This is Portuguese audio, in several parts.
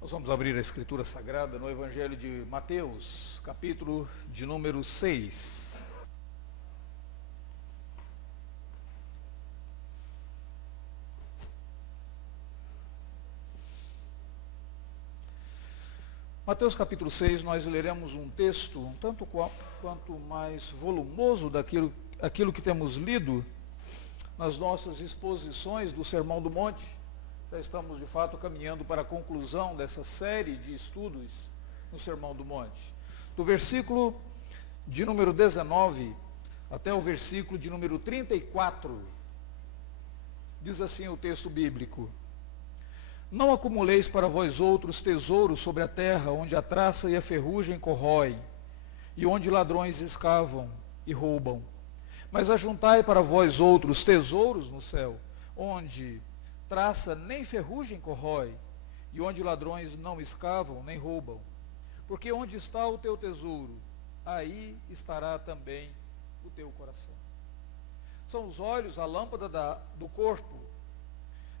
Nós vamos abrir a Escritura Sagrada no Evangelho de Mateus, capítulo de número 6. Mateus capítulo 6, nós leremos um texto um tanto quanto mais volumoso daquilo que temos lido nas nossas exposições do Sermão do Monte. Já estamos, de fato, caminhando para a conclusão dessa série de estudos no Sermão do Monte. Do versículo de número 19 até o versículo de número 34, diz assim o texto bíblico: Não acumuleis para vós outros tesouros sobre a terra, onde a traça e a ferrugem corroem, e onde ladrões escavam e roubam. Mas ajuntai para vós outros tesouros no céu, onde traça nem ferrugem corrói, e onde ladrões não escavam nem roubam. Porque onde está o teu tesouro, aí estará também o teu coração. São os olhos a lâmpada do corpo.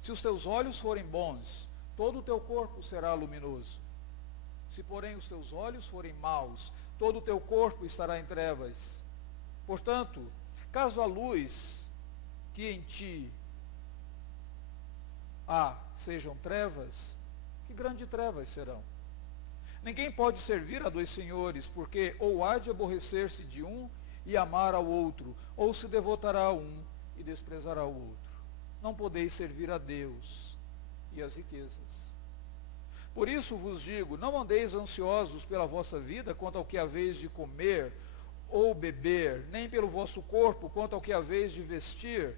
Se os teus olhos forem bons, todo o teu corpo será luminoso. Se, porém, os teus olhos forem maus, todo o teu corpo estará em trevas. Portanto, caso a luz que em ti sejam trevas, que grandes trevas serão. Ninguém pode servir a dois senhores, porque ou há de aborrecer-se de um e amar ao outro, ou se devotará a um e desprezará o outro. Não podeis servir a Deus e às riquezas. Por isso vos digo, não andeis ansiosos pela vossa vida, quanto ao que haveis de comer ou beber, nem pelo vosso corpo, quanto ao que haveis de vestir.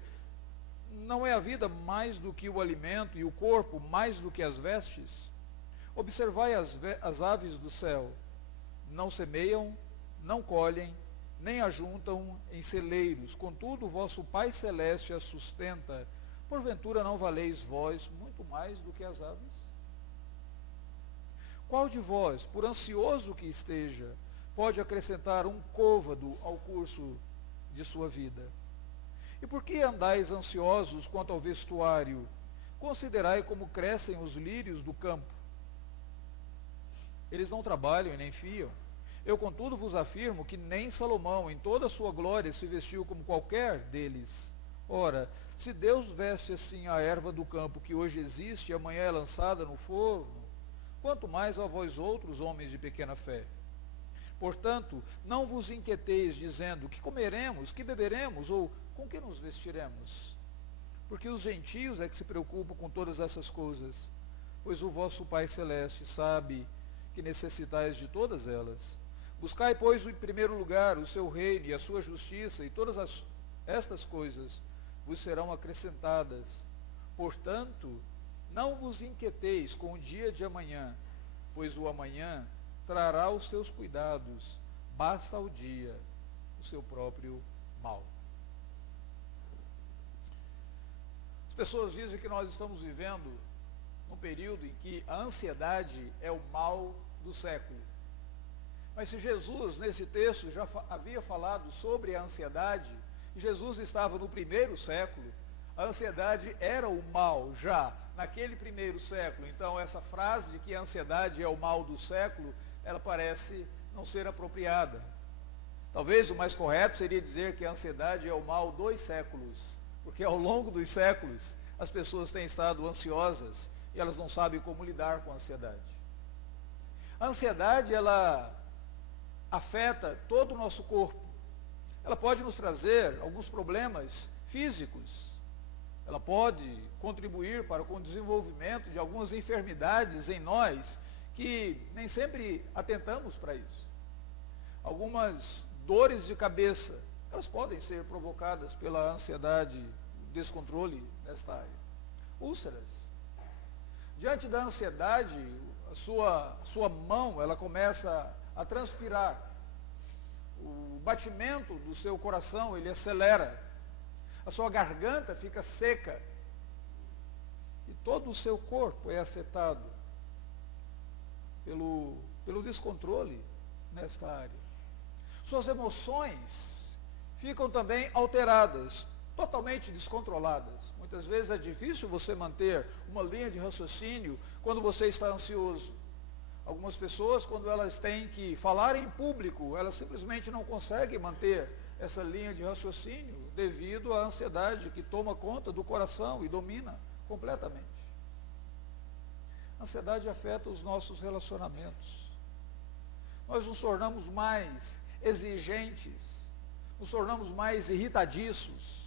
Não é a vida mais do que o alimento, e o corpo mais do que as vestes? Observai as aves do céu. Não semeiam, não colhem, nem ajuntam em celeiros. Contudo, o vosso Pai Celeste as sustenta. Porventura não valeis vós muito mais do que as aves? Qual de vós, por ansioso que esteja, pode acrescentar um côvado ao curso de sua vida? E por que andais ansiosos quanto ao vestuário? Considerai como crescem os lírios do campo. Eles não trabalham e nem fiam. Eu, contudo, vos afirmo que nem Salomão, em toda a sua glória, se vestiu como qualquer deles. Ora, se Deus veste assim a erva do campo, que hoje existe e amanhã é lançada no forno, quanto mais a vós outros, homens de pequena fé. Portanto, não vos inquieteis, dizendo, que comeremos, que beberemos, ou com que nos vestiremos? Porque os gentios é que se preocupam com todas essas coisas, pois o vosso Pai Celeste sabe que necessitais de todas elas. Buscai, pois, em primeiro lugar o seu reino e a sua justiça, e todas estas coisas vos serão acrescentadas. Portanto, não vos inquieteis com o dia de amanhã, pois o amanhã trará os seus cuidados, basta ao dia o seu próprio mal. As pessoas dizem que nós estamos vivendo num período em que a ansiedade é o mal do século. Mas se Jesus, nesse texto, já havia falado sobre a ansiedade, e Jesus estava no primeiro século, a ansiedade era o mal já naquele primeiro século. Então, essa frase de que a ansiedade é o mal do século, ela parece não ser apropriada. Talvez o mais correto seria dizer que a ansiedade é o mal dos séculos, porque ao longo dos séculos as pessoas têm estado ansiosas e elas não sabem como lidar com a ansiedade. A ansiedade, ela afeta todo o nosso corpo. Ela pode nos trazer alguns problemas físicos. Ela pode contribuir para o desenvolvimento de algumas enfermidades em nós que nem sempre atentamos para isso. Algumas dores de cabeça, elas podem ser provocadas pela ansiedade, descontrole nesta área. Úlceras. Diante da ansiedade, a sua mão, ela começa a transpirar. O batimento do seu coração, ele acelera. A sua garganta fica seca. E todo o seu corpo é afetado pelo descontrole nesta área. Suas emoções ficam também alteradas. totalmente descontroladas. Muitas vezes é difícil você manter uma linha de raciocínio quando você está ansioso. Algumas pessoas, quando elas têm que falar em público, elas simplesmente não conseguem manter essa linha de raciocínio devido à ansiedade que toma conta do coração e domina completamente. A ansiedade afeta os nossos relacionamentos. Nós nos tornamos mais exigentes, nos tornamos mais irritadiços.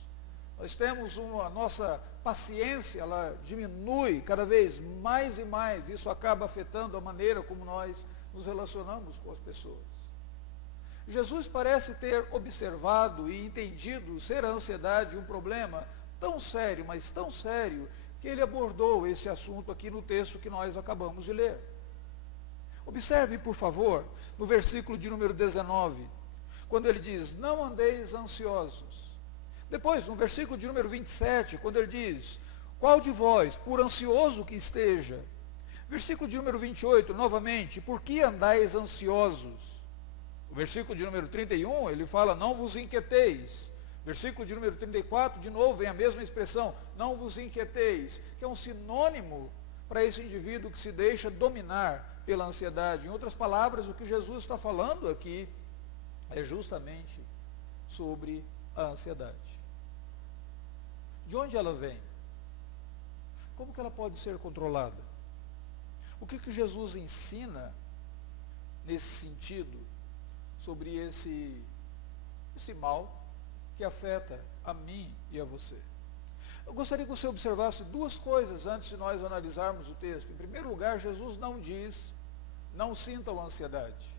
Nós temos a nossa paciência, ela diminui cada vez mais e mais. Isso acaba afetando a maneira como nós nos relacionamos com as pessoas. Jesus parece ter observado e entendido ser a ansiedade um problema tão sério, mas tão sério, que ele abordou esse assunto aqui no texto que nós acabamos de ler. Observe, por favor, no versículo de número 19, quando ele diz, não andeis ansiosos. Depois, no versículo de número 27, quando ele diz, qual de vós, por ansioso que esteja? Versículo de número 28, novamente, por que andais ansiosos? O versículo de número 31, ele fala, não vos inquieteis. Versículo de número 34, de novo, vem a mesma expressão, não vos inquieteis, que é um sinônimo para esse indivíduo que se deixa dominar pela ansiedade. Em outras palavras, o que Jesus está falando aqui é justamente sobre a ansiedade. De onde ela vem? Como que ela pode ser controlada? O que Jesus ensina nesse sentido sobre esse mal que afeta a mim e a você? Eu gostaria que você observasse duas coisas antes de nós analisarmos o texto. Em primeiro lugar, Jesus não diz, não sintam ansiedade.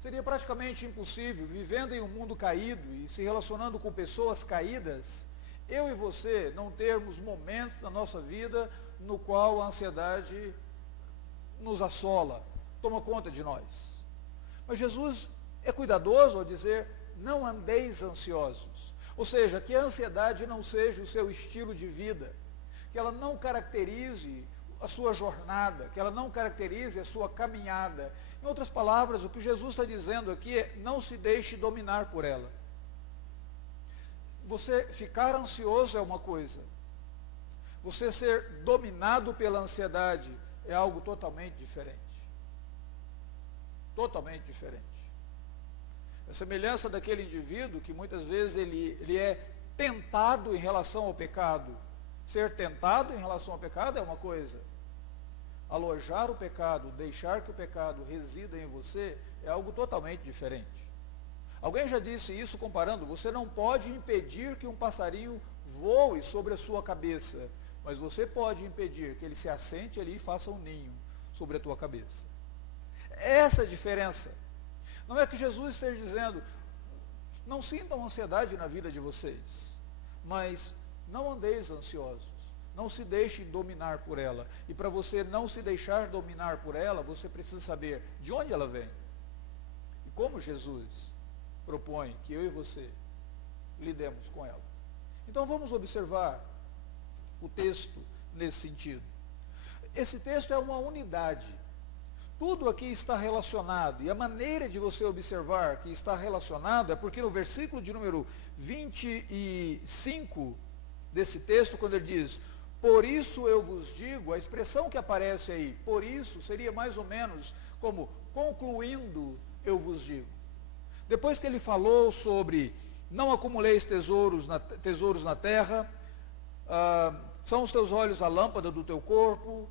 Seria praticamente impossível, vivendo em um mundo caído e se relacionando com pessoas caídas, eu e você não termos momentos na nossa vida no qual a ansiedade nos assola, toma conta de nós. Mas Jesus é cuidadoso ao dizer, não andeis ansiosos. Ou seja, que a ansiedade não seja o seu estilo de vida, que ela não caracterize a sua jornada, que ela não caracterize a sua caminhada. Em outras palavras, o que Jesus está dizendo aqui é, não se deixe dominar por ela. Você ficar ansioso é uma coisa, você ser dominado pela ansiedade é algo totalmente diferente. Totalmente diferente. A semelhança daquele indivíduo que muitas vezes ele é tentado em relação ao pecado. Ser tentado em relação ao pecado é uma coisa. Alojar o pecado, deixar que o pecado resida em você, é algo totalmente diferente. Alguém já disse isso comparando, você não pode impedir que um passarinho voe sobre a sua cabeça, mas você pode impedir que ele se assente ali e faça um ninho sobre a tua cabeça. Essa é a diferença. Não é que Jesus esteja dizendo, não sintam ansiedade na vida de vocês, mas não andeis ansiosos, não se deixem dominar por ela. E para você não se deixar dominar por ela, você precisa saber de onde ela vem. E como Jesus propõe que eu e você lidemos com ela. Então vamos observar o texto nesse sentido. Esse texto é uma unidade. Tudo aqui está relacionado, e a maneira de você observar que está relacionado é porque no versículo de número 25 desse texto, quando ele diz, por isso eu vos digo, a expressão que aparece aí, por isso, seria mais ou menos como, concluindo, eu vos digo. Depois que ele falou sobre, não acumuleis tesouros na terra, são os teus olhos a lâmpada do teu corpo,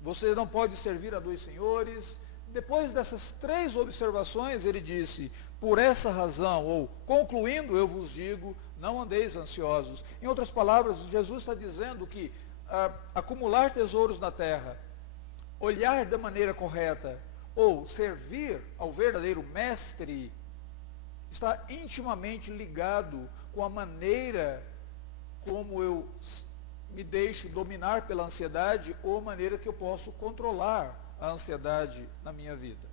você não pode servir a dois senhores. Depois dessas três observações, ele disse, por essa razão, ou concluindo, eu vos digo, não andeis ansiosos. Em outras palavras, Jesus está dizendo que acumular tesouros na terra, olhar da maneira correta, ou servir ao verdadeiro mestre, está intimamente ligado com a maneira como eu me deixo dominar pela ansiedade ou a maneira que eu posso controlar a ansiedade na minha vida.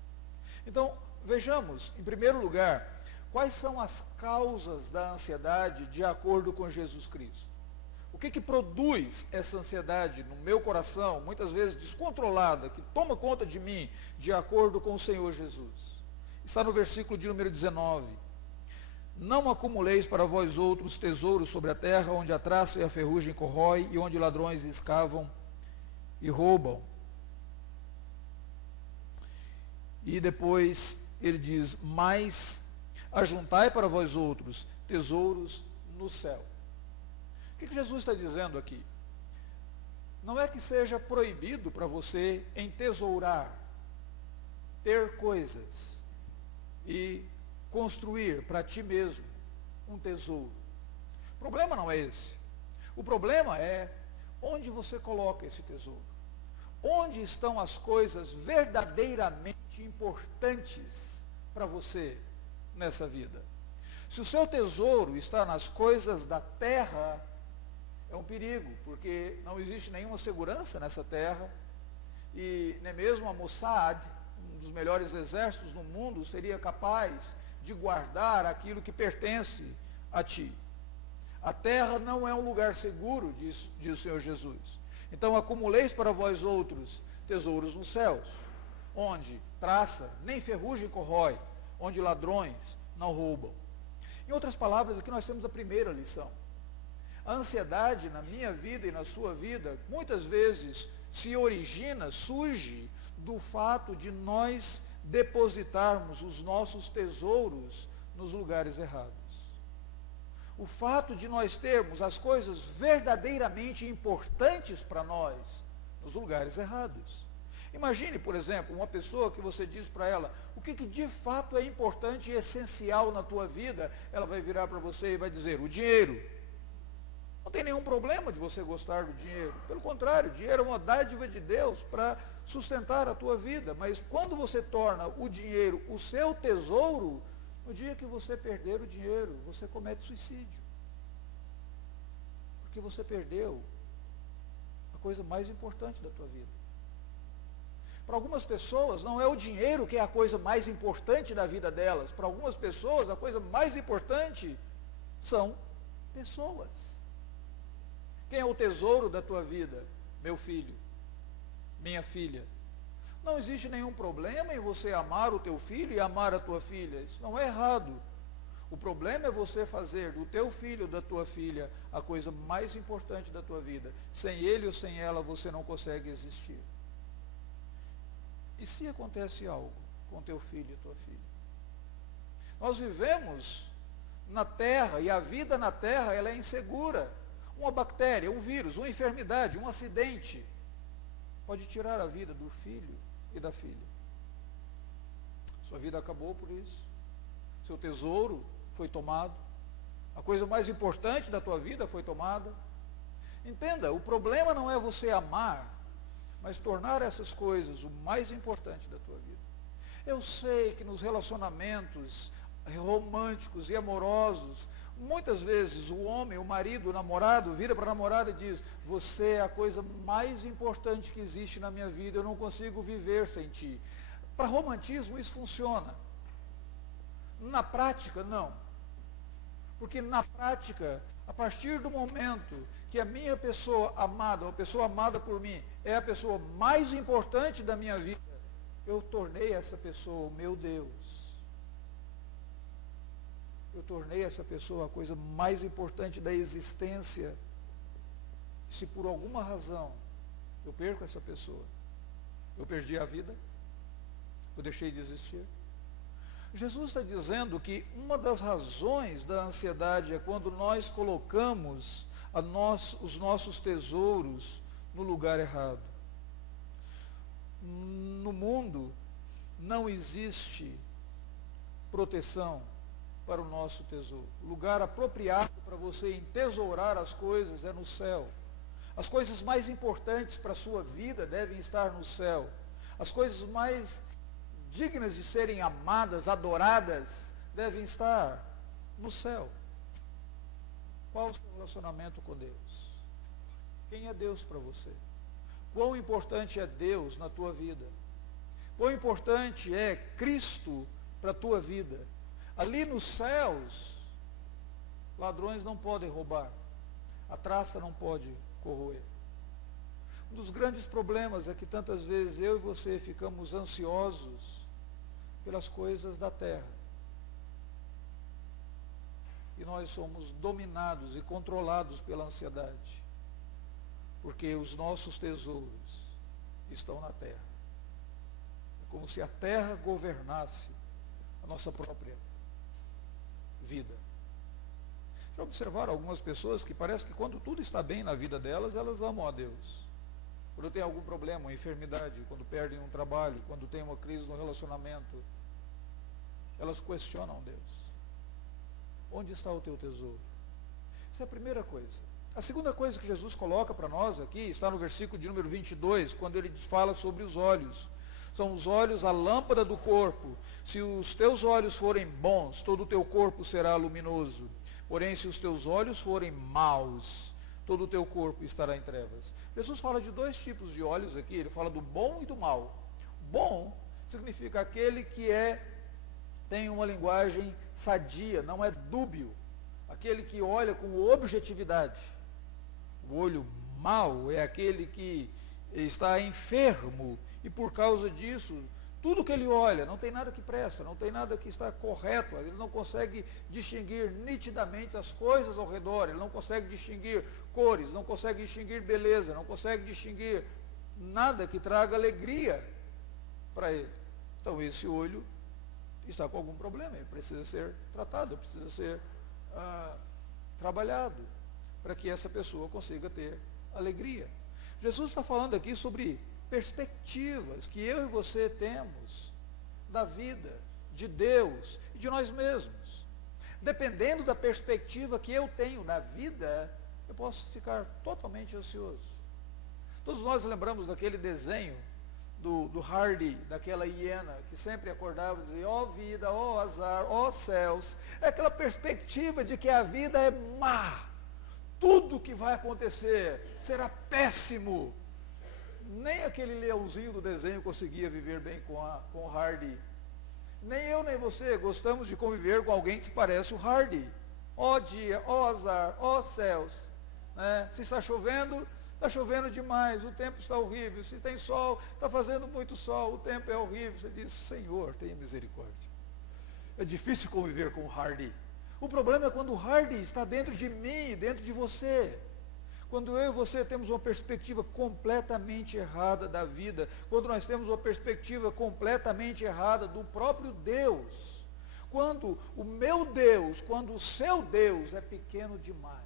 Então, vejamos, em primeiro lugar, quais são as causas da ansiedade de acordo com Jesus Cristo. O que produz essa ansiedade no meu coração, muitas vezes descontrolada, que toma conta de mim, de acordo com o Senhor Jesus? Está no versículo de número 19. Não acumuleis para vós outros tesouros sobre a terra, onde a traça e a ferrugem corrói, e onde ladrões escavam e roubam. E depois ele diz, mas ajuntai para vós outros tesouros no céu. O que Jesus está dizendo aqui? Não é que seja proibido para você entesourar, ter coisas e construir para ti mesmo um tesouro. O problema não é esse. O problema é onde você coloca esse tesouro. Onde estão as coisas verdadeiramente importantes para você nessa vida? Se o seu tesouro está nas coisas da terra, é um perigo, porque não existe nenhuma segurança nessa terra, e nem mesmo a Mossad, um dos melhores exércitos do mundo, seria capaz de guardar aquilo que pertence a ti. A terra não é um lugar seguro, diz o Senhor Jesus. Então acumuleis para vós outros tesouros nos céus, onde traça, nem ferrugem corrói, onde ladrões não roubam. Em outras palavras, aqui nós temos a primeira lição. A ansiedade na minha vida e na sua vida, muitas vezes surge do fato de nós depositarmos os nossos tesouros nos lugares errados. O fato de nós termos as coisas verdadeiramente importantes para nós nos lugares errados. Imagine, por exemplo, uma pessoa que você diz para ela, o que de fato é importante e essencial na tua vida, ela vai virar para você e vai dizer, o dinheiro. Não tem nenhum problema de você gostar do dinheiro. Pelo contrário, o dinheiro é uma dádiva de Deus para sustentar a tua vida. Mas quando você torna o dinheiro o seu tesouro, no dia que você perder o dinheiro, você comete suicídio. Porque você perdeu a coisa mais importante da tua vida. Para algumas pessoas, não é o dinheiro que é a coisa mais importante da vida delas. Para algumas pessoas, a coisa mais importante são pessoas. Quem é o tesouro da tua vida? Meu filho, minha filha. Não existe nenhum problema em você amar o teu filho e amar a tua filha. Isso não é errado. O problema é você fazer do teu filho ou da tua filha a coisa mais importante da tua vida. Sem ele ou sem ela você não consegue existir. E se acontece algo com teu filho e tua filha? Nós vivemos na terra e a vida na terra ela é insegura. Uma bactéria, um vírus, uma enfermidade, um acidente pode tirar a vida do filho e da filha. Sua vida acabou por isso. Seu tesouro foi tomado. A coisa mais importante da tua vida foi tomada. Entenda, o problema não é você amar, mas tornar essas coisas o mais importante da tua vida. Eu sei que nos relacionamentos românticos e amorosos, muitas vezes o homem, o marido, o namorado, vira para a namorada e diz, você é a coisa mais importante que existe na minha vida, eu não consigo viver sem ti. Para romantismo isso funciona. Na prática, não. Porque na prática, a partir do momento que a minha pessoa amada, a pessoa amada por mim, é a pessoa mais importante da minha vida, eu tornei essa pessoa o meu Deus. Eu tornei essa pessoa a coisa mais importante da existência. Se por alguma razão eu perco essa pessoa, eu perdi a vida, eu deixei de existir. Jesus está dizendo que uma das razões da ansiedade é quando nós colocamos os nossos tesouros no lugar errado. No mundo não existe proteção para o nosso tesouro. O lugar apropriado para você entesourar as coisas é no céu. As coisas mais importantes para a sua vida devem estar no céu. As coisas mais dignas de serem amadas, adoradas, devem estar no céu. Qual o seu relacionamento com Deus? Quem é Deus para você? Quão importante é Deus na tua vida? Quão importante é Cristo para a tua vida? Ali nos céus, ladrões não podem roubar, a traça não pode corroer. Um dos grandes problemas é que tantas vezes eu e você ficamos ansiosos pelas coisas da terra. que nós somos dominados e controlados pela ansiedade, porque os nossos tesouros estão na terra. É como se a terra governasse a nossa própria vida. Já observaram algumas pessoas que parece que quando tudo está bem na vida delas, elas amam a Deus. Quando tem algum problema, uma enfermidade, quando perdem um trabalho, quando tem uma crise no relacionamento, elas questionam Deus. Onde está o teu tesouro? Essa é a primeira coisa. A segunda coisa que Jesus coloca para nós aqui, está no versículo de número 22, quando ele fala sobre os olhos. São os olhos a lâmpada do corpo. Se os teus olhos forem bons, todo o teu corpo será luminoso. Porém, se os teus olhos forem maus, todo o teu corpo estará em trevas. Jesus fala de dois tipos de olhos aqui, ele fala do bom e do mal. Bom significa aquele que tem uma linguagem sadia, não é dúbio. Aquele que olha com objetividade. O olho mau é aquele que está enfermo e por causa disso, tudo que ele olha, não tem nada que presta, não tem nada que está correto, ele não consegue distinguir nitidamente as coisas ao redor, ele não consegue distinguir cores, não consegue distinguir beleza, não consegue distinguir nada que traga alegria para ele. Então esse olho está com algum problema, ele precisa ser tratado, precisa ser trabalhado, para que essa pessoa consiga ter alegria. Jesus está falando aqui sobre perspectivas que eu e você temos da vida, de Deus e de nós mesmos. Dependendo da perspectiva que eu tenho da vida, eu posso ficar totalmente ansioso. Todos nós lembramos daquele desenho do Hardy, daquela hiena que sempre acordava e dizia, ó vida, ó azar, ó céus. É aquela perspectiva de que a vida é má. Tudo que vai acontecer será péssimo. Nem aquele leãozinho do desenho conseguia viver bem com o Hardy. Nem eu, nem você gostamos de conviver com alguém que se parece o Hardy. Ó dia, ó azar, ó céus. Se está chovendo demais, o tempo está horrível. Se tem sol, está fazendo muito sol, o tempo é horrível. Você diz, Senhor, tenha misericórdia. É difícil conviver com o Hardy. O problema é quando o Hardy está dentro de mim, dentro de você. Quando eu e você temos uma perspectiva completamente errada da vida, quando nós temos uma perspectiva completamente errada do próprio Deus, quando o meu Deus, quando o seu Deus é pequeno demais,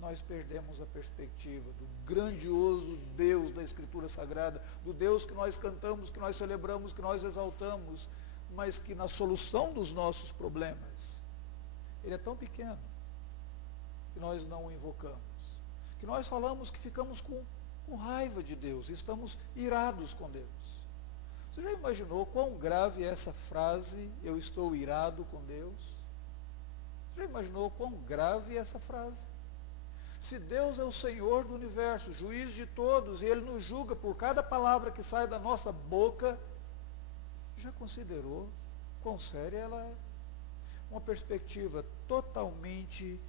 nós perdemos a perspectiva do grandioso Deus da Escritura Sagrada, do Deus que nós cantamos, que nós celebramos, que nós exaltamos, mas que na solução dos nossos problemas, Ele é tão pequeno, que nós não o invocamos, que nós falamos que ficamos com raiva de Deus, estamos irados com Deus. Você já imaginou quão grave é essa frase, eu estou irado com Deus? Você já imaginou quão grave é essa frase? Se Deus é o Senhor do universo, juiz de todos, e Ele nos julga por cada palavra que sai da nossa boca, já considerou quão séria ela é? Uma perspectiva totalmente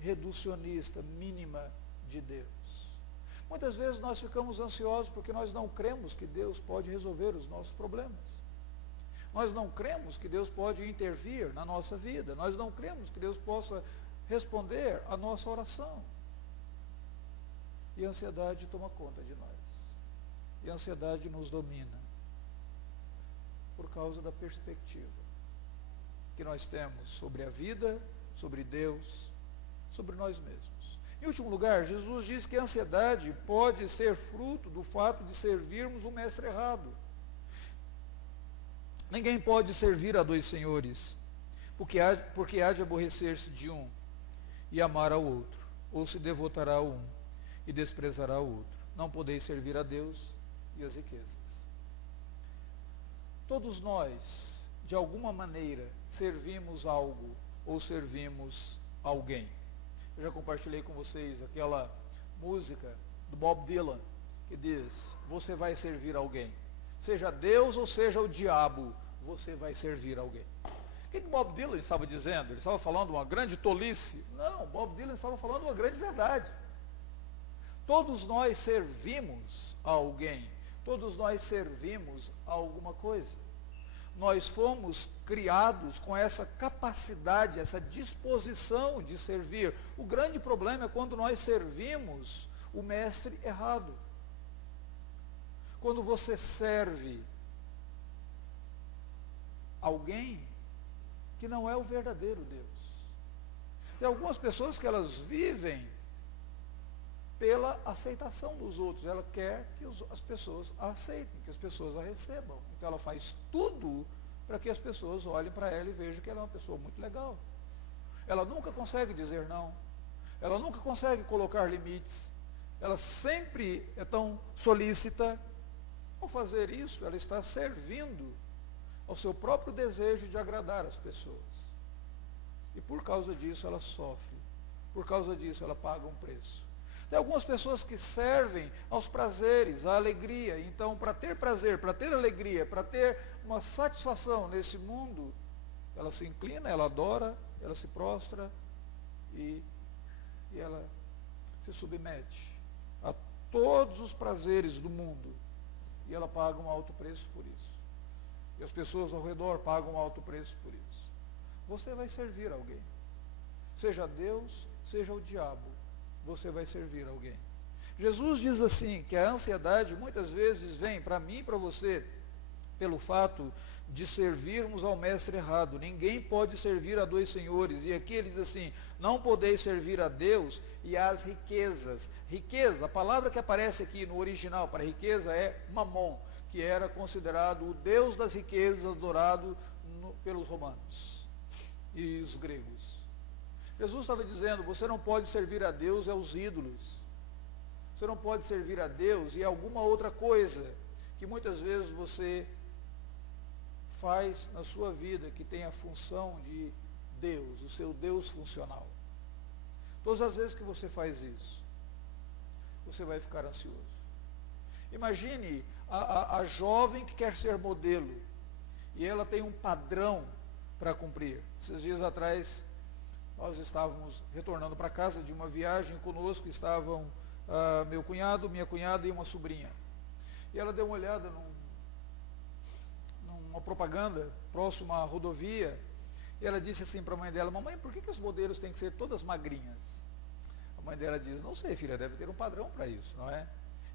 reducionista, mínima de Deus. Muitas vezes nós ficamos ansiosos porque nós não cremos que Deus pode resolver os nossos problemas. Nós não cremos que Deus pode intervir na nossa vida. Nós não cremos que Deus possa responder a nossa oração. E a ansiedade toma conta de nós. E a ansiedade nos domina. Por causa da perspectiva que nós temos sobre a vida, sobre Deus, sobre nós mesmos. Em último lugar, Jesus diz que a ansiedade pode ser fruto do fato de servirmos o mestre errado. Ninguém pode servir a dois senhores, porque há de aborrecer-se de um e amar ao outro, ou se devotará a um e desprezará o outro. Não podeis servir a Deus e as riquezas. Todos nós, de alguma maneira, servimos algo ou servimos alguém. Eu já compartilhei com vocês aquela música do Bob Dylan, que diz, você vai servir alguém. Seja Deus ou seja o diabo, você vai servir alguém. O que Bob Dylan estava dizendo? Ele estava falando uma grande tolice? Não, Bob Dylan estava falando uma grande verdade. Todos nós servimos a alguém. Todos nós servimos a alguma coisa. nós fomos criados com essa capacidade, essa disposição de servir. O grande problema é quando nós servimos o mestre errado. Quando você serve alguém que não é o verdadeiro Deus. Tem algumas pessoas que elas vivem pela aceitação dos outros. Ela quer que as pessoas a aceitem, que as pessoas a recebam. Então ela faz tudo para que as pessoas olhem para ela e vejam que ela é uma pessoa muito legal. Ela nunca consegue dizer não. Ela nunca consegue colocar limites. Ela sempre é tão solícita. Ao fazer isso, ela está servindo ao seu próprio desejo de agradar as pessoas. E por causa disso ela sofre. Por causa disso ela paga um preço. Tem algumas pessoas que servem aos prazeres, à alegria. Então, para ter prazer, para ter alegria, para ter uma satisfação nesse mundo, ela se inclina, ela adora, ela se prostra e ela se submete a todos os prazeres do mundo. E ela paga um alto preço por isso. E as pessoas ao redor pagam um alto preço por isso. Você vai servir alguém. Seja Deus, seja o diabo. Você vai servir alguém. Jesus diz assim, que a ansiedade muitas vezes vem para mim e para você, pelo fato de servirmos ao mestre errado. Ninguém pode servir a dois senhores. E aqui ele diz assim, não podeis servir a Deus e às riquezas. Riqueza, a palavra que aparece aqui no original para riqueza é mamon, que era considerado o Deus das riquezas, adorado pelos romanos e os gregos. Jesus estava dizendo, você não pode servir a Deus e aos ídolos. Você não pode servir a Deus e a alguma outra coisa que muitas vezes você faz na sua vida, que tem a função de Deus, o seu Deus funcional. Todas as vezes que você faz isso, você vai ficar ansioso. Imagine a jovem que quer ser modelo, e ela tem um padrão para cumprir. Esses dias atrás, nós estávamos retornando para casa de uma viagem, conosco estavam meu cunhado, minha cunhada e uma sobrinha. E ela deu uma olhada numa propaganda próxima à rodovia, e ela disse assim para a mãe dela, mamãe, por que os modelos têm que ser todas magrinhas? A mãe dela diz, não sei, filha, deve ter um padrão para isso, não é?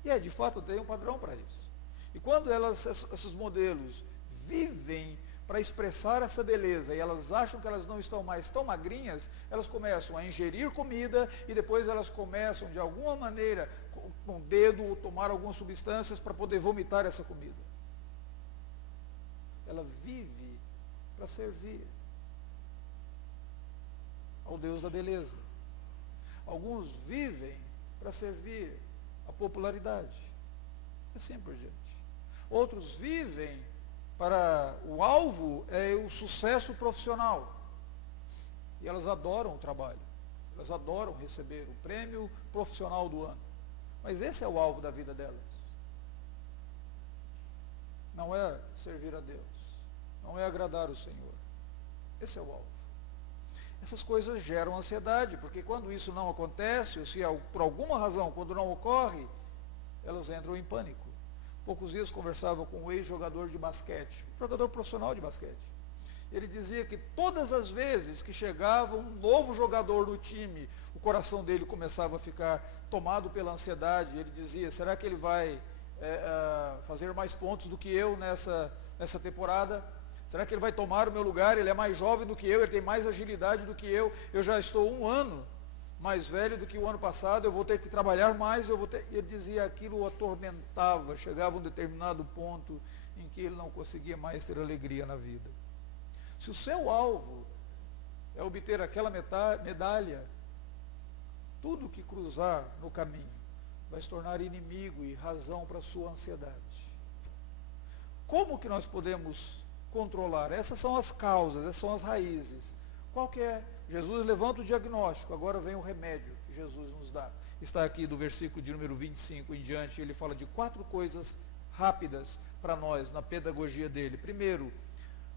E de fato tem um padrão para isso. E quando esses modelos vivem para expressar essa beleza, e elas acham que elas não estão mais tão magrinhas, elas começam a ingerir comida, e depois elas começam, de alguma maneira, com o dedo, tomar algumas substâncias para poder vomitar essa comida. Ela vive para servir ao Deus da beleza. Alguns vivem para servir a popularidade. Assim por diante. Outros vivem para o alvo é o sucesso profissional. E elas adoram o trabalho. Elas adoram receber o prêmio profissional do ano. Mas esse é o alvo da vida delas. Não é servir a Deus. Não é agradar o Senhor. Esse é o alvo. Essas coisas geram ansiedade, porque quando isso não acontece, ou se por alguma razão, quando não ocorre, elas entram em pânico. Poucos dias conversava com um ex-jogador de basquete, jogador profissional de basquete. Ele dizia que todas as vezes que chegava um novo jogador no time, o coração dele começava a ficar tomado pela ansiedade. Ele dizia, será que ele vai fazer mais pontos do que eu nessa temporada? Será que ele vai tomar o meu lugar? Ele é mais jovem do que eu, ele tem mais agilidade do que eu já estou 1 ano mais velho do que o ano passado, eu vou ter que trabalhar mais, Ele dizia, aquilo o atormentava, chegava a um determinado ponto em que ele não conseguia mais ter alegria na vida. Se o seu alvo é obter aquela medalha, tudo que cruzar no caminho vai se tornar inimigo e razão para a sua ansiedade. Como que nós podemos controlar? Essas são as causas, essas são as raízes. Qual que é? Jesus levanta o diagnóstico, agora vem o remédio que Jesus nos dá. Está aqui do versículo de número 25 em diante, ele fala de 4 coisas rápidas para nós, na pedagogia dele. Primeiro,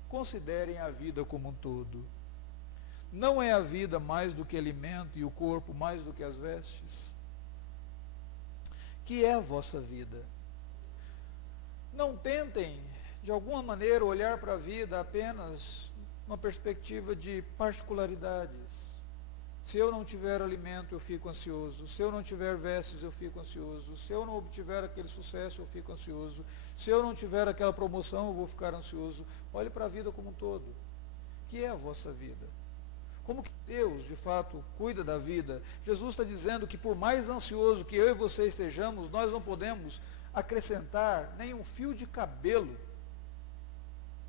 considerem a vida como um todo. Não é a vida mais do que alimento e o corpo mais do que as vestes? Que é a vossa vida? Não tentem de alguma maneira, olhar para a vida apenas uma perspectiva de particularidades. Se eu não tiver alimento, eu fico ansioso. Se eu não tiver vestes, eu fico ansioso. Se eu não obtiver aquele sucesso, eu fico ansioso. Se eu não tiver aquela promoção, eu vou ficar ansioso. Olhe para a vida como um todo. O que é a vossa vida? Como que Deus, de fato, cuida da vida? Jesus está dizendo que por mais ansioso que eu e você estejamos, nós não podemos acrescentar nem um fio de cabelo.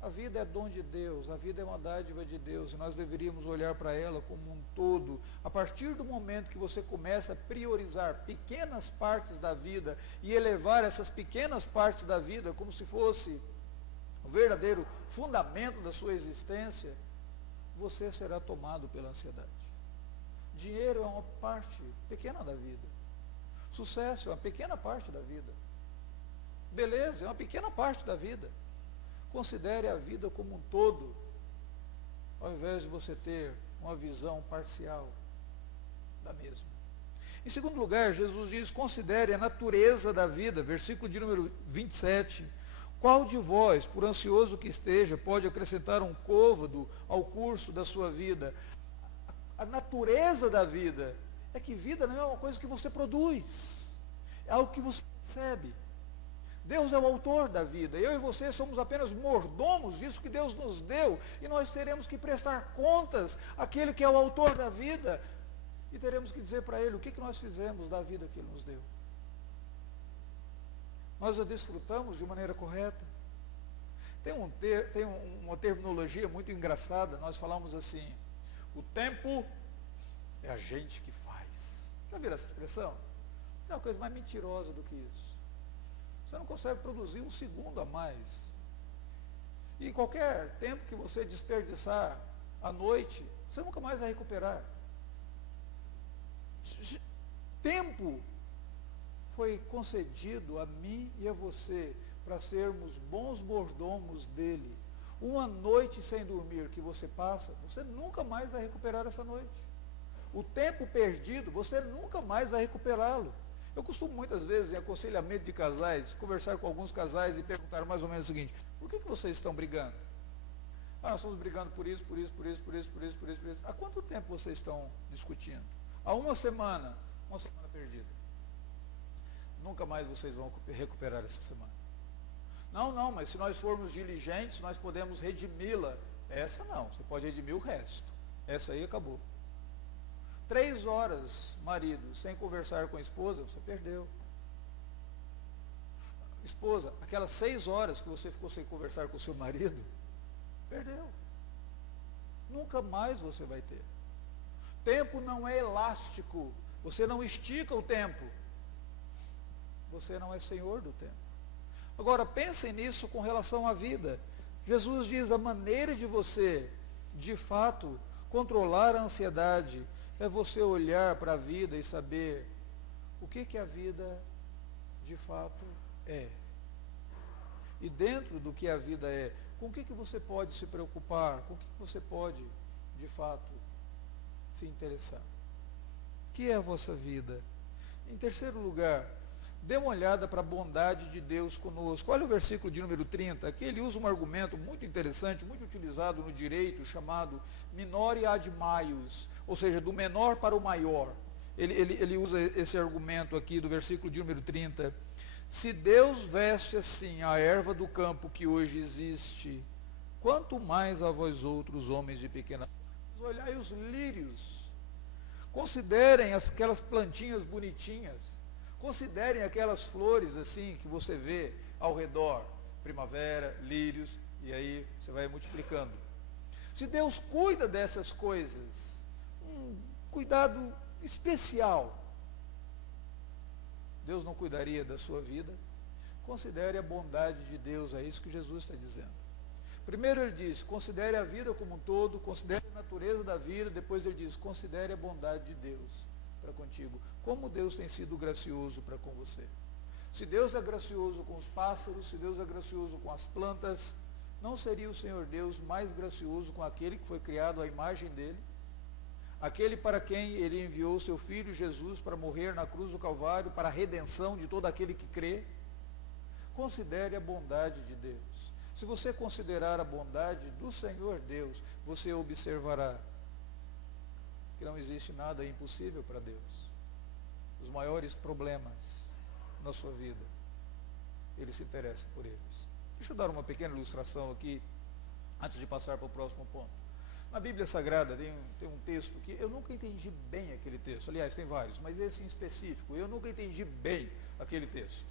A vida é dom de Deus, a vida é uma dádiva de Deus, e nós deveríamos olhar para ela como um todo. A partir do momento que você começa a priorizar pequenas partes da vida e elevar essas pequenas partes da vida como se fosse o verdadeiro fundamento da sua existência, você será tomado pela ansiedade. Dinheiro é uma parte pequena da vida. Sucesso é uma pequena parte da vida. Beleza é uma pequena parte da vida. Considere a vida como um todo, ao invés de você ter uma visão parcial da mesma. Em segundo lugar, Jesus diz, considere a natureza da vida, versículo de número 27. Qual de vós, por ansioso que esteja, pode acrescentar um côvado ao curso da sua vida? A natureza da vida é que vida não é uma coisa que você produz, é algo que você recebe. Deus é o autor da vida, eu e você somos apenas mordomos disso que Deus nos deu, e nós teremos que prestar contas àquele que é o autor da vida, e teremos que dizer para Ele o que nós fizemos da vida que Ele nos deu. Nós a desfrutamos de maneira correta? Tem uma terminologia muito engraçada, nós falamos assim, o tempo é a gente que faz. Já viram essa expressão? Não é uma coisa mais mentirosa do que isso. Você não consegue produzir um segundo a mais. E em qualquer tempo que você desperdiçar à noite, você nunca mais vai recuperar. Tempo foi concedido a mim e a você para sermos bons mordomos dele. Uma noite sem dormir que você passa, você nunca mais vai recuperar essa noite. O tempo perdido, você nunca mais vai recuperá-lo. Eu costumo muitas vezes, em aconselhamento de casais, conversar com alguns casais e perguntar mais ou menos o seguinte, por que vocês estão brigando? Ah, nós estamos brigando por isso, por isso, por isso, por isso, por isso, por isso, por isso. Há quanto tempo vocês estão discutindo? Há uma semana perdida. Nunca mais vocês vão recuperar essa semana. Não, mas se nós formos diligentes, nós podemos redimi-la. Essa não, você pode redimir o resto. Essa aí acabou. 3 horas, marido, sem conversar com a esposa, você perdeu. Esposa, aquelas 6 horas que você ficou sem conversar com o seu marido, perdeu. Nunca mais você vai ter. Tempo não é elástico. Você não estica o tempo. Você não é senhor do tempo. Agora, pensem nisso com relação à vida. Jesus diz, a maneira de você, de fato, controlar a ansiedade, é você olhar para a vida e saber o que a vida de fato é. E dentro do que a vida é, com o que você pode se preocupar, com o que você pode, de fato, se interessar. O que é a vossa vida? Em terceiro lugar, dê uma olhada para a bondade de Deus conosco. Olha o versículo de número 30, aqui ele usa um argumento muito interessante, muito utilizado no direito, chamado minore ad maius, ou seja, do menor para o maior. Ele usa esse argumento aqui do versículo de número 30. Se Deus veste assim a erva do campo que hoje existe, quanto mais a vós outros, homens de pequena... Olhai os lírios, considerem aquelas plantinhas bonitinhas, considerem aquelas flores assim que você vê ao redor, primavera, lírios, e aí você vai multiplicando. Se Deus cuida dessas coisas, um cuidado especial, Deus não cuidaria da sua vida? Considere a bondade de Deus, é isso que Jesus está dizendo. Primeiro ele diz, considere a vida como um todo, considere a natureza da vida, depois ele diz, considere a bondade de Deus para contigo. Como Deus tem sido gracioso para com você. Se Deus é gracioso com os pássaros, se Deus é gracioso com as plantas, não seria o Senhor Deus mais gracioso com aquele que foi criado à imagem dele? Aquele para quem ele enviou o seu Filho Jesus para morrer na cruz do Calvário, para a redenção de todo aquele que crê? Considere a bondade de Deus. Se você considerar a bondade do Senhor Deus, você observará que não existe nada impossível para Deus. Os maiores problemas na sua vida, Ele se interessa por eles. Deixa eu dar uma pequena ilustração aqui, antes de passar para o próximo ponto. Na Bíblia Sagrada tem um texto que eu nunca entendi bem aquele texto. Aliás, tem vários, mas esse em específico, eu nunca entendi bem aquele texto.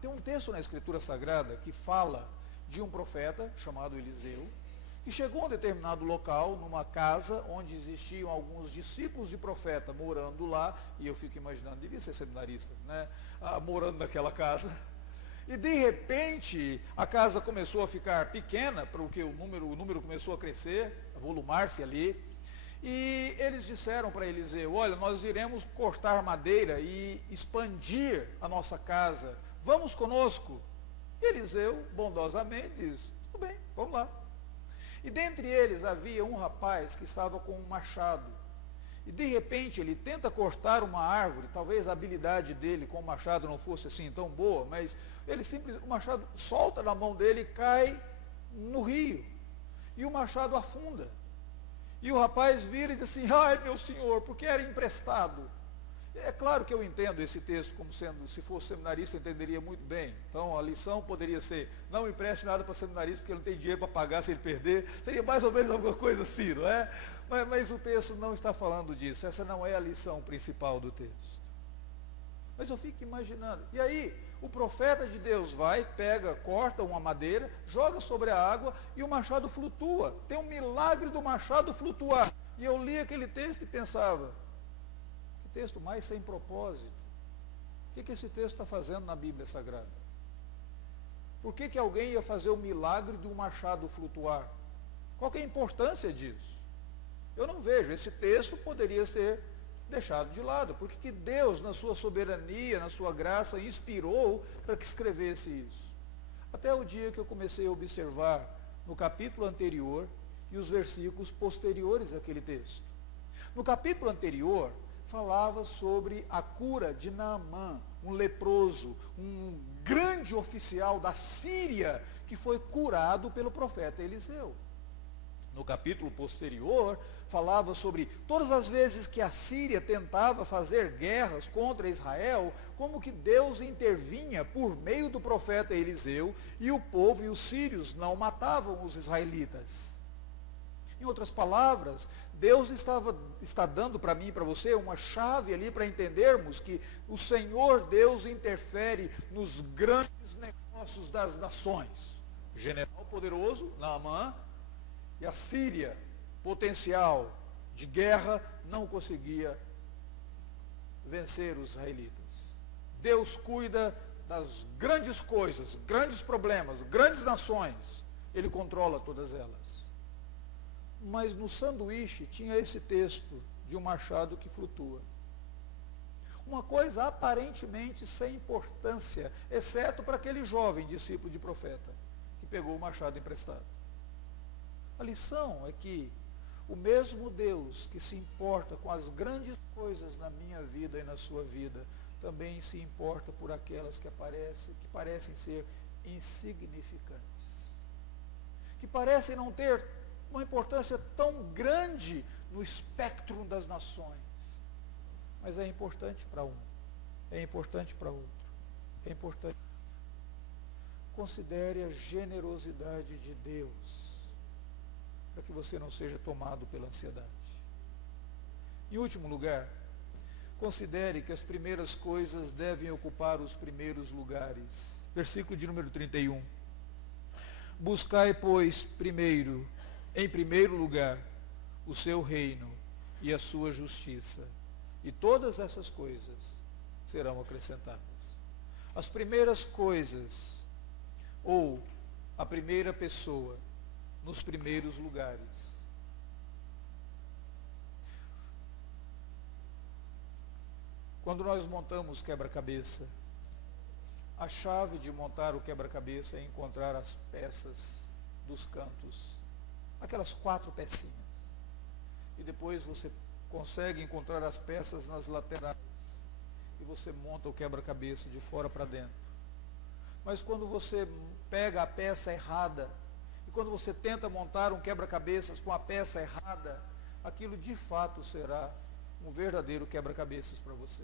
Tem um texto na Escritura Sagrada que fala de um profeta chamado Eliseu, que chegou a um determinado local, numa casa onde existiam alguns discípulos de profeta morando lá, e eu fico imaginando, devia ser seminarista, né? Morando naquela casa. E de repente, a casa começou a ficar pequena, porque o número começou a crescer, a volumar-se ali. E eles disseram para Eliseu, olha, nós iremos cortar madeira e expandir a nossa casa. Vamos conosco? E Eliseu, bondosamente, diz, tudo bem, vamos lá. E dentre eles havia um rapaz que estava com um machado. E de repente ele tenta cortar uma árvore, talvez a habilidade dele com o machado não fosse assim tão boa, mas o machado solta da mão dele e cai no rio. E o machado afunda. E o rapaz vira e diz assim, ai meu senhor, porque era emprestado. É claro que eu entendo esse texto como sendo, se fosse seminarista, eu entenderia muito bem. Então a lição poderia ser, não empreste nada para seminarista, porque ele não tem dinheiro para pagar se ele perder. Seria mais ou menos alguma coisa assim, não é? Mas o texto não está falando disso, essa não é a lição principal do texto. Mas eu fico imaginando, e aí o profeta de Deus vai, pega, corta uma madeira, joga sobre a água e o machado flutua. Tem um milagre do machado flutuar. E eu li aquele texto e pensava, que texto mais sem propósito. O que esse texto está fazendo na Bíblia Sagrada? Por que alguém ia fazer o milagre de um machado flutuar? Qual que é a importância disso? Eu não vejo, esse texto poderia ser deixado de lado, porque que Deus, na sua soberania, na sua graça, inspirou para que escrevesse isso. Até o dia que eu comecei a observar no capítulo anterior e os versículos posteriores àquele texto. No capítulo anterior, falava sobre a cura de Naamã, um leproso, um grande oficial da Síria, que foi curado pelo profeta Eliseu. No capítulo posterior, falava sobre todas as vezes que a Síria tentava fazer guerras contra Israel, como que Deus intervinha por meio do profeta Eliseu, e o povo e os sírios não matavam os israelitas. Em outras palavras, Deus está dando para mim e para você uma chave ali para entendermos que o Senhor Deus interfere nos grandes negócios das nações. O general poderoso, Naamã, e a Síria, potencial de guerra, não conseguia vencer os israelitas. Deus cuida das grandes coisas, grandes problemas, grandes nações. Ele controla todas elas. Mas no sanduíche tinha esse texto de um machado que flutua. Uma coisa aparentemente sem importância, exceto para aquele jovem discípulo de profeta, que pegou o machado emprestado. A lição é que o mesmo Deus que se importa com as grandes coisas na minha vida e na sua vida, também se importa por aquelas que parecem ser insignificantes, que parecem não ter uma importância tão grande no espectro das nações, mas é importante para um, é importante para outro, é importante. Considere a generosidade de Deus, para que você não seja tomado pela ansiedade. Em último lugar, considere que as primeiras coisas devem ocupar os primeiros lugares. Versículo de número 31. Buscai, pois, em primeiro lugar, o seu reino e a sua justiça, e todas essas coisas serão acrescentadas. As primeiras coisas, ou a primeira pessoa, nos primeiros lugares. Quando nós montamos quebra-cabeça, a chave de montar o quebra-cabeça é encontrar as peças dos cantos, aquelas 4 pecinhas. E depois você consegue encontrar as peças nas laterais. E você monta o quebra-cabeça de fora para dentro. Mas quando você pega a peça errada, e quando você tenta montar um quebra-cabeças com a peça errada, aquilo de fato será um verdadeiro quebra-cabeças para você.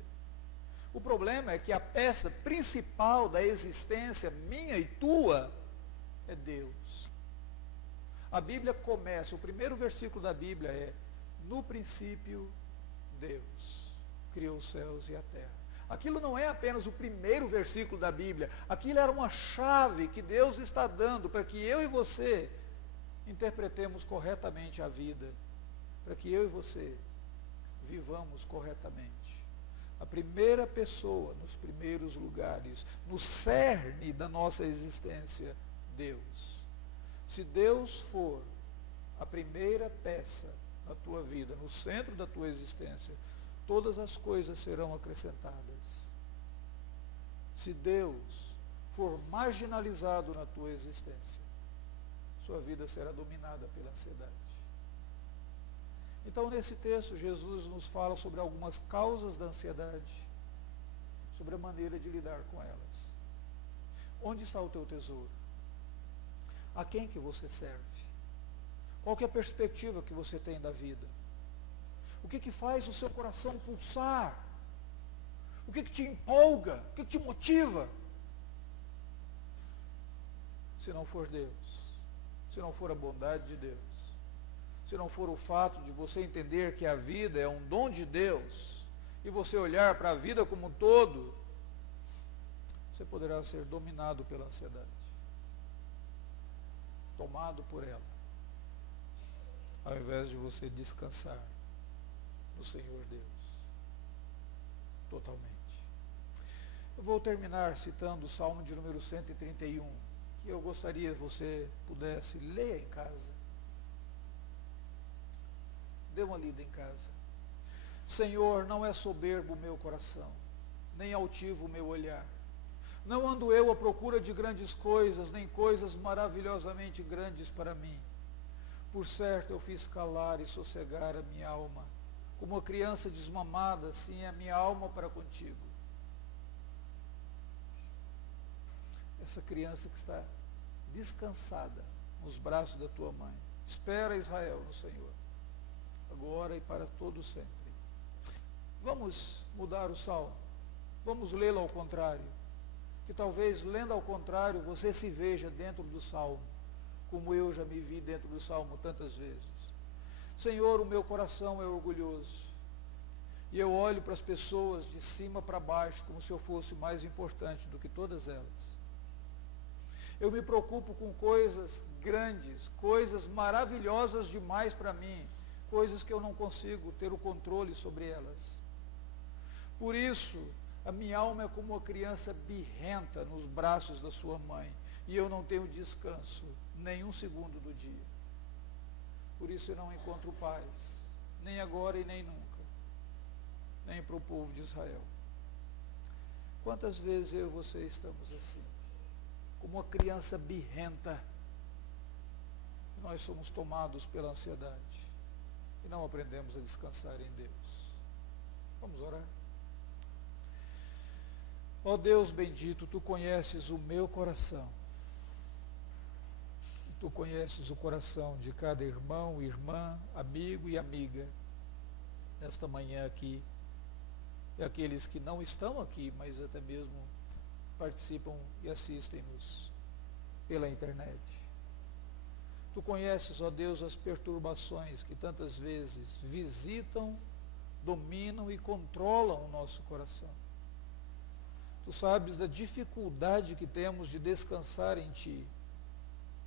O problema é que a peça principal da existência minha e tua é Deus. A Bíblia começa, o primeiro versículo da Bíblia é: no princípio, Deus criou os céus e a terra. Aquilo não é apenas o primeiro versículo da Bíblia, aquilo era uma chave que Deus está dando para que eu e você interpretemos corretamente a vida, para que eu e você vivamos corretamente. A primeira pessoa, nos primeiros lugares, no cerne da nossa existência, Deus. Se Deus for a primeira peça na tua vida, no centro da tua existência, todas as coisas serão acrescentadas. Se Deus for marginalizado na tua existência, sua vida será dominada pela ansiedade. Então, nesse texto, Jesus nos fala sobre algumas causas da ansiedade, sobre a maneira de lidar com elas. Onde está o teu tesouro? A quem que você serve? Qual que é a perspectiva que você tem da vida? O que que faz o seu coração pulsar? O que que te empolga? O que que te motiva? Se não for Deus, se não for a bondade de Deus, se não for o fato de você entender que a vida é um dom de Deus, e você olhar para a vida como um todo, você poderá ser dominado pela ansiedade, tomado por ela, ao invés de você descansar no Senhor Deus, totalmente. Eu vou terminar citando o Salmo de número 131, que eu gostaria que você pudesse ler em casa. Dê uma lida em casa. Senhor, não é soberbo o meu coração, nem altivo o meu olhar. Não ando eu à procura de grandes coisas, nem coisas maravilhosamente grandes para mim. Por certo eu fiz calar e sossegar a minha alma. Como uma criança desmamada, assim é a minha alma para contigo. Essa criança que está descansada nos braços da tua mãe. Espera, Israel, no Senhor, agora e para todo sempre. Vamos mudar o salmo. Vamos lê-lo ao contrário. Que talvez, lendo ao contrário, você se veja dentro do salmo, como eu já me vi dentro do salmo tantas vezes. Senhor, o meu coração é orgulhoso, e eu olho para as pessoas de cima para baixo, como se eu fosse mais importante do que todas elas. Eu me preocupo com coisas grandes, coisas maravilhosas demais para mim, coisas que eu não consigo ter o controle sobre elas. Por isso, a minha alma é como uma criança birrenta nos braços da sua mãe, e eu não tenho descanso, nem um segundo do dia. Por isso eu não encontro paz, nem agora e nem nunca, nem para o povo de Israel. Quantas vezes eu e você estamos assim, como uma criança birrenta, nós somos tomados pela ansiedade, e não aprendemos a descansar em Deus. Vamos orar? Ó Deus bendito, Tu conheces o meu coração. Tu conheces o coração de cada irmão, irmã, amigo e amiga, nesta manhã aqui, e aqueles que não estão aqui, mas até mesmo participam e assistem-nos pela internet. Tu conheces, ó Deus, as perturbações que tantas vezes visitam, dominam e controlam o nosso coração. Tu sabes da dificuldade que temos de descansar em Ti,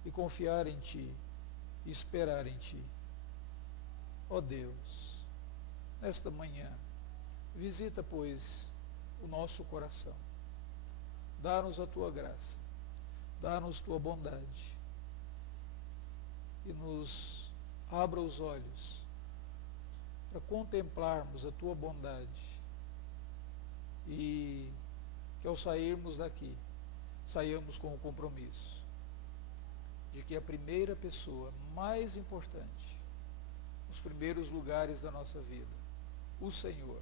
e confiar em Ti, e esperar em Ti. Ó Deus, nesta manhã, visita, pois, o nosso coração. Dá-nos a Tua graça, dá-nos Tua bondade, e nos abra os olhos para contemplarmos a Tua bondade, e que ao sairmos daqui, saiamos com o compromisso de que a primeira pessoa mais importante, nos primeiros lugares da nossa vida, o Senhor,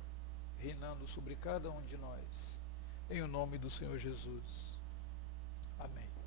reinando sobre cada um de nós, em o nome do Senhor Jesus. Amém.